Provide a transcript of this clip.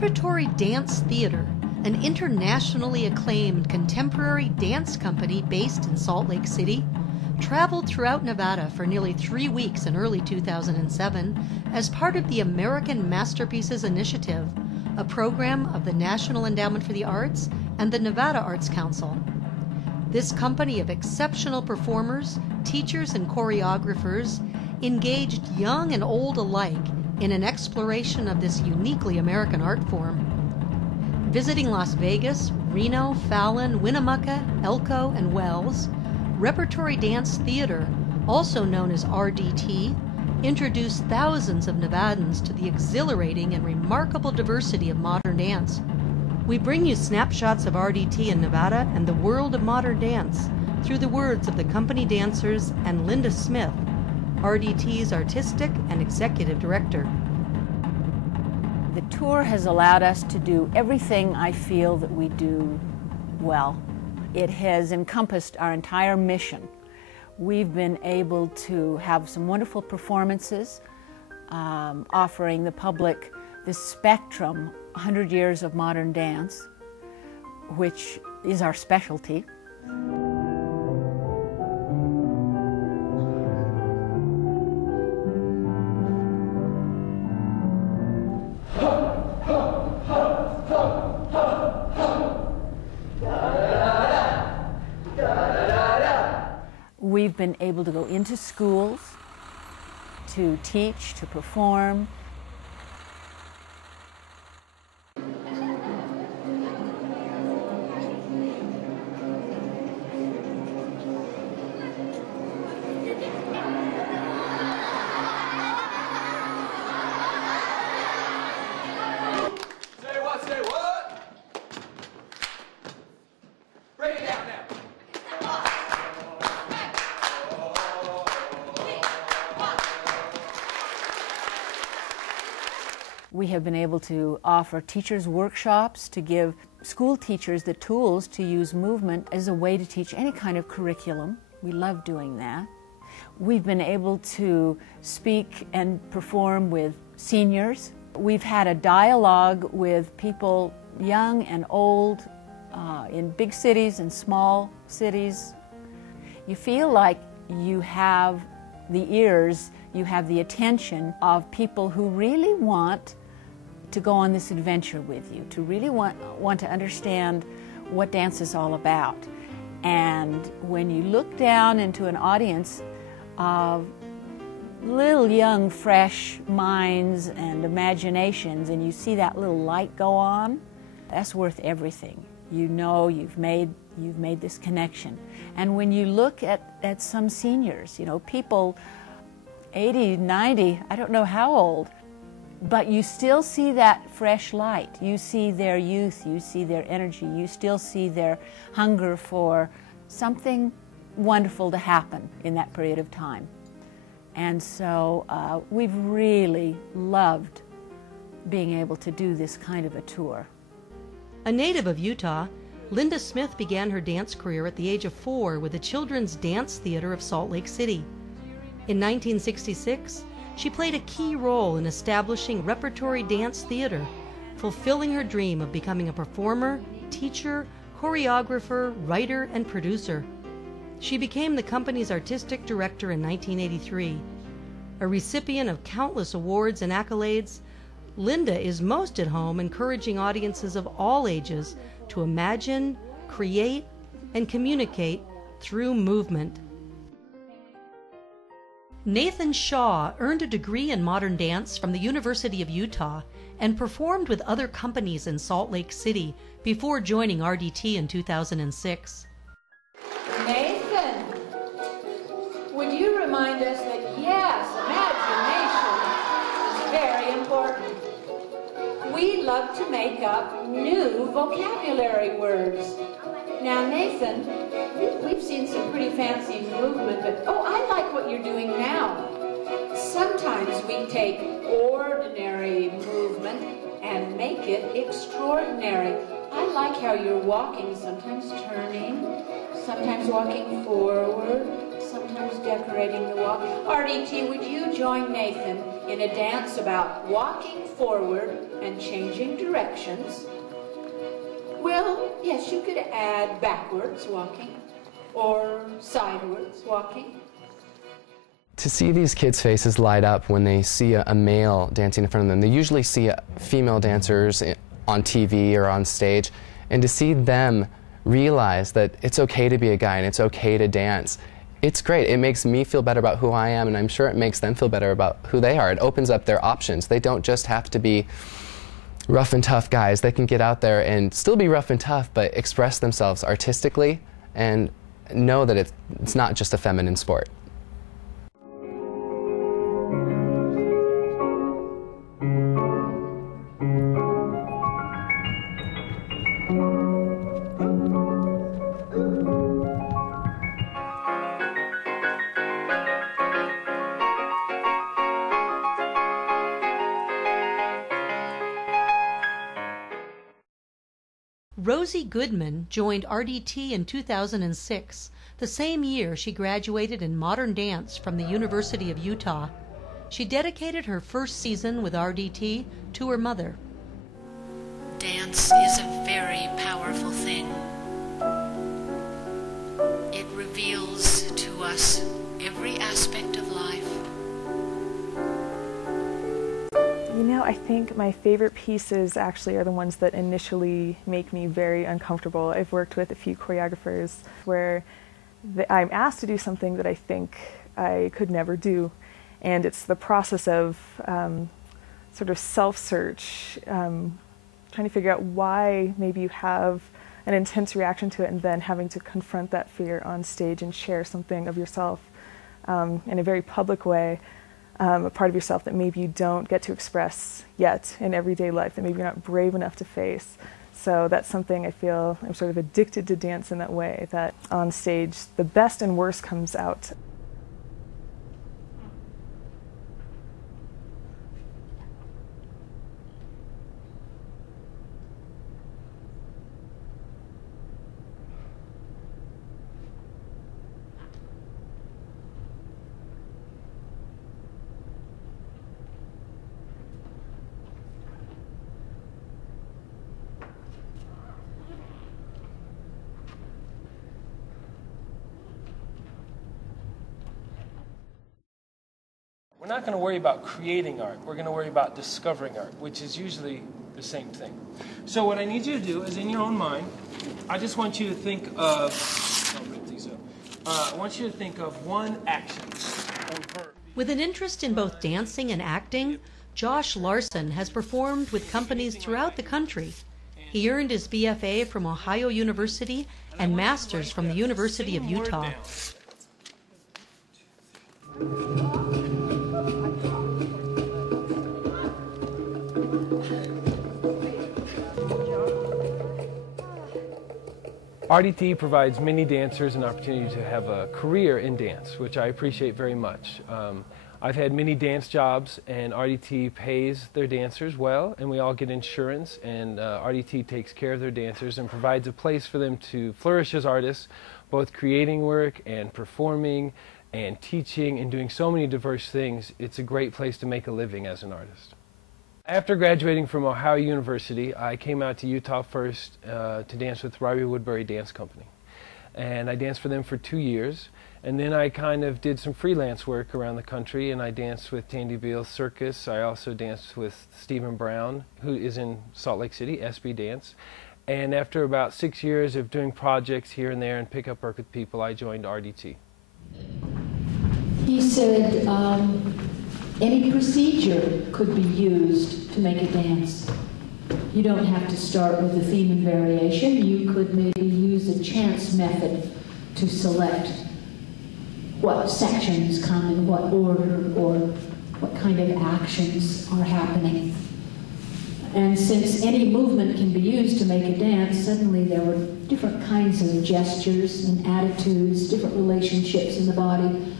Repertory Dance Theatre, an internationally acclaimed contemporary dance company based in Salt Lake City, traveled throughout Nevada for nearly 3 weeks in early 2007 as part of the American Masterpieces Initiative, a program of the National Endowment for the Arts and the Nevada Arts Council. This company of exceptional performers, teachers, and choreographers engaged young and old alike in an exploration of this uniquely American art form. Visiting Las Vegas, Reno, Fallon, Winnemucca, Elko, and Wells, Repertory Dance Theatre, also known as RDT, introduced thousands of Nevadans to the exhilarating and remarkable diversity of modern dance. We bring you snapshots of RDT in Nevada and the world of modern dance through the words of the company dancers and Linda Smith, RDT's artistic and executive director. The tour has allowed us to do everything I feel that we do well. It has encompassed our entire mission. We've been able to have some wonderful performances, offering the public this spectrum, 100 years of modern dance, which is our specialty. We've been able to go into schools to teach, to perform. Say what? Break it down now. We have been able to offer teachers workshops to give school teachers the tools to use movement as a way to teach any kind of curriculum. We love doing that. We've been able to speak and perform with seniors. We've had a dialogue with people young and old in big cities and small cities. You feel like you have the ears, you have the attention of people who really want to go on this adventure with you, to really want to understand what dance is all about. And when you look down into an audience of little young, fresh minds and imaginations, and you see that little light go on, that's worth everything. You know you've made this connection. And when you look at some seniors, you know, people 80, 90, I don't know how old, but you still see that fresh light. You see their youth, you see their energy, you still see their hunger for something wonderful to happen in that period of time. And so we've really loved being able to do this kind of a tour. A native of Utah, Linda Smith began her dance career at the age of 4 with the Children's Dance Theatre of Salt Lake City. In 1966, she played a key role in establishing Repertory Dance Theatre, fulfilling her dream of becoming a performer, teacher, choreographer, writer, and producer. She became the company's artistic director in 1983. A recipient of countless awards and accolades, Linda is most at home encouraging audiences of all ages to imagine, create, and communicate through movement. Nathan Shaw earned a degree in modern dance from the University of Utah and performed with other companies in Salt Lake City before joining RDT in 2006. Nathan, would you remind us that, yes, imagination is very important. We love to make up new vocabulary words. Now, Nathan, we've seen some pretty fancy movement, but oh, I like what you're doing now. Sometimes we take ordinary movement and make it extraordinary. I like how you're walking, sometimes turning, sometimes walking forward, sometimes decorating the walk. RDT, would you join Nathan in a dance about walking forward and changing directions? Well, yes, you could add backwards walking or sidewards walking. To see these kids' faces light up when they see a male dancing in front of them, they usually see female dancers on TV or on stage, and to see them realize that it's okay to be a guy and it's okay to dance, it's great. It makes me feel better about who I am, and I'm sure it makes them feel better about who they are. It opens up their options. They don't just have to be rough and tough guys. They can get out there and still be rough and tough, but express themselves artistically and know that it's not just a feminine sport. Rosie Goodman joined RDT in 2006, the same year she graduated in modern dance from the University of Utah. She dedicated her first season with RDT to her mother. Dance is a very powerful thing. It reveals to us every aspect of life. You know, I think my favorite pieces actually are the ones that initially make me very uncomfortable. I've worked with a few choreographers where I'm asked to do something that I think I could never do. And it's the process of sort of self-search, trying to figure out why maybe you have an intense reaction to it, and then having to confront that fear on stage and share something of yourself in a very public way. A part of yourself that maybe you don't get to express yet in everyday life, that maybe you're not brave enough to face. So that's something I feel I'm sort of addicted to dance in that way, that on stage the best and worst comes out. We're not going to worry about creating art. We're going to worry about discovering art, which is usually the same thing. So what I need you to do is, in your own mind, I just want you to think of, I'll rip these up. I want you to think of one action or verb. With an interest in both dancing and acting, Josh Larson has performed with companies throughout the country. He earned his BFA from Ohio University and master's from the University of Utah. RDT provides many dancers an opportunity to have a career in dance, which I appreciate very much. I've had many dance jobs, and RDT pays their dancers well, and we all get insurance, and RDT takes care of their dancers and provides a place for them to flourish as artists, both creating work and performing and teaching and doing so many diverse things. It's a great place to make a living as an artist. After graduating from Ohio University, I came out to Utah first to dance with Robbie Woodbury Dance Company. And I danced for them for 2 years. And then I kind of did some freelance work around the country, and I danced with Tandy Beal's Circus. I also danced with Stephen Brown, who is in Salt Lake City, SB Dance. And after about 6 years of doing projects here and there and pick up work with people, I joined RDT. He said any procedure could be used to make a dance. You don't have to start with a theme and variation. You could maybe use a chance method to select what sections come in what order or what kind of actions are happening. And since any movement can be used to make a dance, suddenly there were different kinds of gestures and attitudes, different relationships in the body